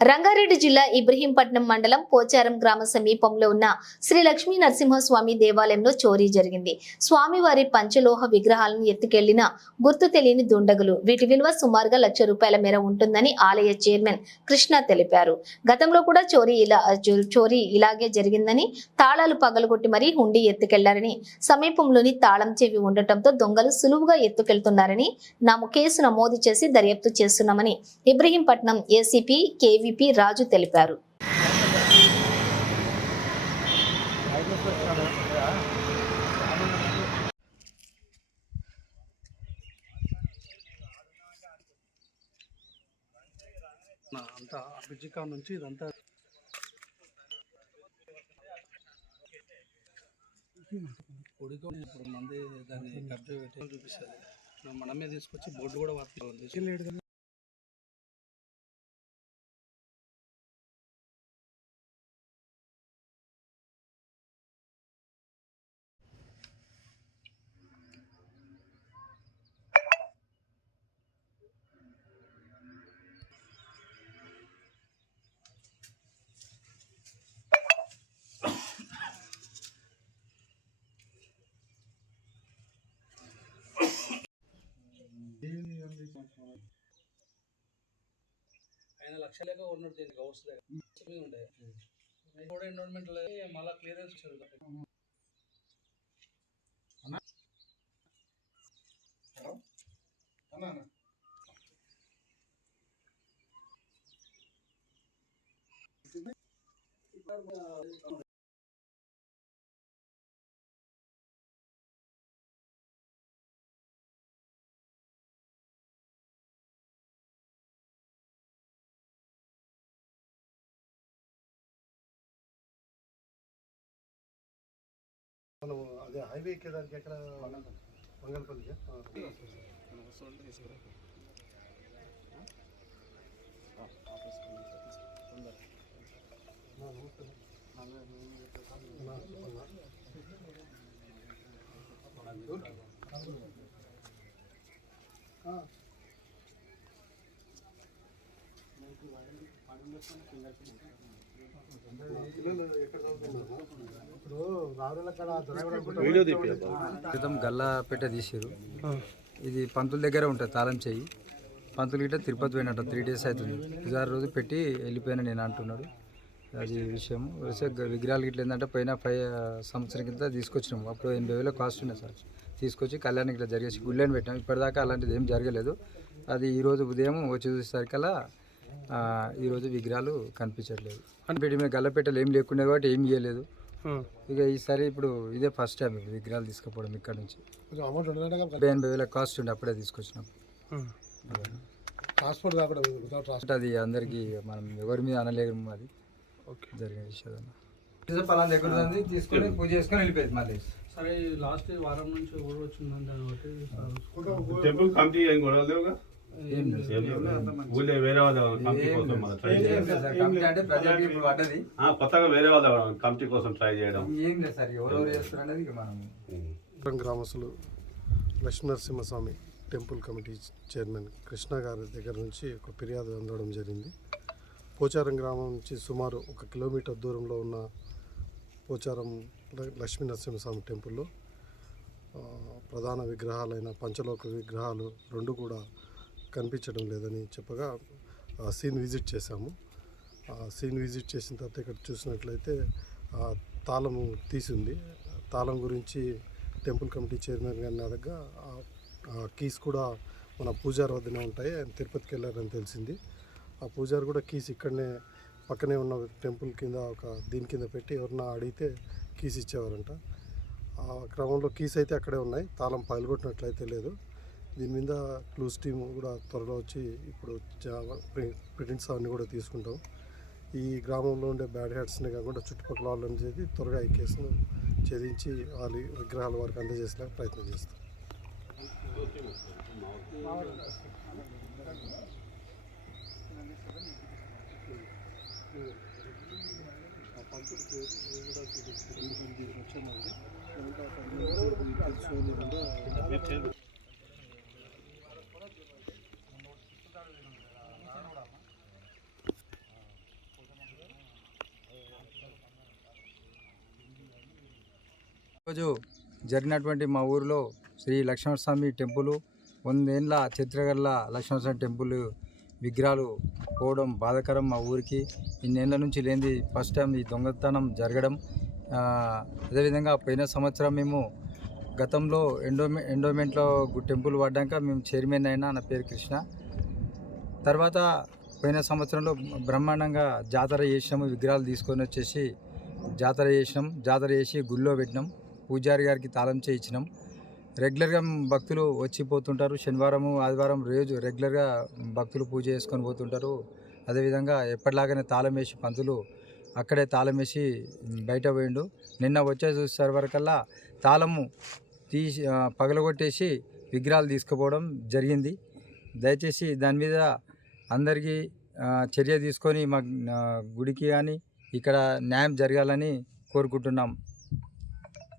రంగారెడ్డి జిల్లా ఇబ్రహీంపట్నం మండలం పోచారం గ్రామ సమీపంలో ఉన్న శ్రీ లక్ష్మీ నరసింహస్వామి దేవాలయంలో చోరీ జరిగింది. స్వామివారి పంచలోహ విగ్రహాలను ఎత్తుకెళ్ళిన గుర్తు తెలియని దుండగులు వీటి విలువ సుమారుగా లక్ష రూపాయల మేర ఉంటుందని ఆలయ చైర్మన్ కృష్ణ తెలిపారు. గతంలో కూడా చోరీ ఇలా చోరీ ఇలాగే జరిగిందని తాళాలు పగలగొట్టి మరీ హుండీ ఎత్తుకెళ్ళారని సమీపంలోని తాళం చెవి ఉండటంతో దొంగలు సులువుగా ఎత్తుకెళ్తున్నారని నాము కేసు నమోదు చేసి దర్యాప్తు చేస్తున్నామని ఇబ్రహీంపట్నం ఏసీపీ డీజీపీ రాజు తెలిపారు. నా అంతా అభిజికా నుంచి ఇదంతా ఇప్పుడు మంది దాన్ని కబ్జా పెట్టి చూపిస్తుంది మనమే తీసుకొచ్చి బోర్డు కూడా వాడుతున్నాం ఆయన లక్షలేక ఉన్నట్టు దీనికి హౌస్ దగ్గర ఉండే కూడా ఎన్విరాన్మెంట్ మళ్ళీ క్లియరెన్స్ హైవే ఎక్కేదానికి ఎక్కడ మంగళపల్లి ఇప్పుడు రావుల కాడ వీడియో క్రితం గల్లాపేట తీసిరు ఇది పంతుల దగ్గర ఉంటుంది తాళం చెయ్యి. పంతులు గిట్ట తిరుపతి పోయినట్టు త్రీ డేస్ అవుతుంది ఇదారు రోజు పెట్టి వెళ్ళిపోయినా నేను అంటున్నాడు. అది విషయం. విగ్రహాలు గిట్ల ఏంటంటే పోయిన ఫైవ్ సంవత్సరం కింద తీసుకొచ్చినాము. అప్పుడు ఎనభై వేల కాస్ట్ ఉన్నాయి సార్. తీసుకొచ్చి కళ్యాణం ఇట్లా జరిగేసి గుళ్ళని పెట్టాం ఇప్పటిదాకా అలాంటిది ఏం జరగలేదు. అది ఈరోజు ఉదయం వచ్చి చూసేసరికల్లా ఈరోజు విగ్రహాలు కనిపించట్లేదు. అంటే పెట్టి మీద గల్లపేటలు ఏం లేకుండా కాబట్టి ఏం చేయలేదు ఇక ఈసారి ఇప్పుడు ఇదే ఫస్ట్ టైం ఇప్పుడు విగ్రహాలు తీసుకుపోవడం ఇక్కడ నుంచి. ఎనభై వేల కాస్ట్ ఉండి అప్పుడే తీసుకొచ్చినాం. ట్రాన్స్పోర్ట్ కాకుండా అది అందరికి మనం ఎవరి మీద అనలేము అది. ఓకే. జరిగిన విషయం దగ్గర ఉంది తీసుకొని పూజ చేసుకొని వెళ్ళిపోయింది మళ్ళీ. సరే లాస్ట్ వారం నుంచి ఎవరు వచ్చిందని దాన్ని బట్టి టెంపుల్ ఊళ్ళో వేరే వాళ్ళ కమిటీ కోసం. మన ట్రై చేయడం. ఆ, కొత్తగా వేరే వాళ్ళ కమిటీ కోసం ట్రై చేయడం. ఏం లేదు సార్. ఎవరెవరు చేస్తారు అనేది ఇక మనం పురం గ్రామస్తులు Lakshminarasimhaswamy temple committee chairman Krishna గారి దగ్గర నుంచి ఒక ఫిర్యాదు అందడం జరిగింది. పోచారం గ్రామం నుంచి సుమారు ఒక కిలోమీటర్ దూరంలో ఉన్న పోచారం ల- లక్ష్మీనరసింహస్వామి టెంపుల్లో ఆ, ప్రధాన విగ్రహాలైన పంచలోక విగ్రహాలు రెండు కూడా కనిపించడం లేదని చెప్పగా ఆ సీన్ విజిట్ చేశాము. ఆ సీన్ విజిట్ చేసిన తర్వాత ఇక్కడ చూసినట్లయితే ఆ తాళము తీసింది. తాళం గురించి టెంపుల్ కమిటీ చైర్మన్ గారిని అడగగా ఆ- ఆ కీస్ కూడా మన పూజారి వద్దనే ఉంటాయి ఆయన తిరుపతికి వెళ్ళారని తెలిసింది. ఆ పూజారి కూడా కీస్ ఇక్కడనే పక్కనే ఉన్న టెంపుల్ కింద ఒక దీని కింద పెట్టి ఎవరన్నా అడిగితే కీస్ ఇచ్చేవారంట. ఆ క్రమంలో కీస్ అయితే అక్కడే ఉన్నాయి తాళం పగలగొట్టినట్లయితే లేదు. దీని మీద క్లూస్ టీమ్ కూడా త్వరలో వచ్చి ఇప్పుడు ప్రింట్స్ అవన్నీ కూడా తీసుకుంటాం. ఈ గ్రామంలో ఉండే బ్యాడ్ హ్యాడ్స్ని కాకుండా చుట్టుపక్కల వాళ్ళని చేసి త్వరగా ఈ కేసును ఛేదించి వాళ్ళ విగ్రహాల వారికి అందజేసిన ప్రయత్నం చేస్తాం. రోజు జరిగినటువంటి మా ఊరిలో శ్రీ లక్ష్మణస్వామి టెంపుల్ వందేళ్ళ చరిత్రగల లక్ష్మణస్వామి టెంపుల్ విగ్రహాలు పోవడం బాధాకరం మా ఊరికి. ఇన్నేళ్ళ నుంచి లేనిది ఫస్ట్ టైం ఈ దొంగతనం జరగడం. అదేవిధంగా పోయిన సంవత్సరం మేము గతంలో ఎండోమె ఎండోమెంట్లో టెంపుల్ పడ్డాక మేము చైర్మన్ అయినా నా పేరు కృష్ణ. తర్వాత పోయిన సంవత్సరంలో బ్రహ్మాండంగా జాతర చేసినాము విగ్రహాలు తీసుకొని వచ్చేసి జాతర చేసినాం. జాతర చేసి గుళ్ళో పెట్టినాం. పూజారి గారికి తాళం చేయించినాం. రెగ్యులర్గా భక్తులు వచ్చిపోతుంటారు శనివారము ఆదివారం రోజు రెగ్యులర్గా భక్తులు పూజ చేసుకొని పోతుంటారు. అదేవిధంగా ఎప్పటిలాగానే తాళం వేసి పంతులు అక్కడే తాళం వేసి బయట పోయిండు. నిన్న వచ్చే చూసే వరకల్లా తాళము తీసి పగలగొట్టేసి విగ్రహాలు తీసుకుపోవడం జరిగింది. దయచేసి దాని మీద అందరికీ చర్య తీసుకొని మా గుడికి కానీ ఇక్కడ న్యాయం జరగాలని కోరుకుంటున్నాం.